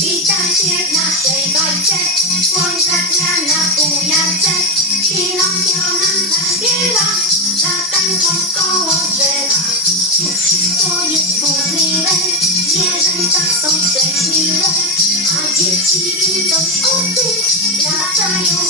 Witajcie w naszej bajce, słońca dnia na bujarce. Pinokio nam zaśpiewa, zatańczą koło drzewa. Tu wszystko jest możliwe, zwierzęta są szczęśliwe. A dzieci widząc o tym, latają